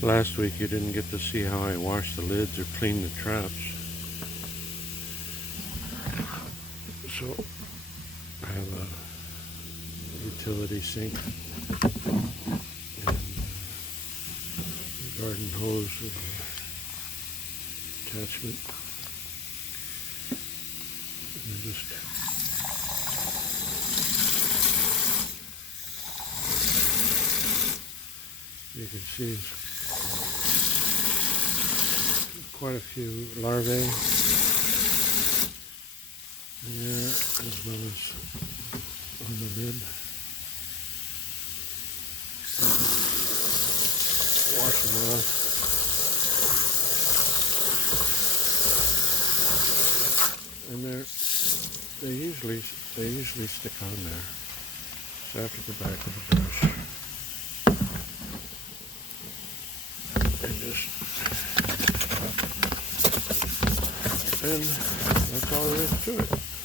Last week you didn't get to see how I wash the lids or clean the traps. So I have a utility sink and a garden hose with an attachment. And you can see quite a few larvae in there as well as on the lid. Wash them off. And they usually stick on there. So after the back of the brush, and that's all there is to it.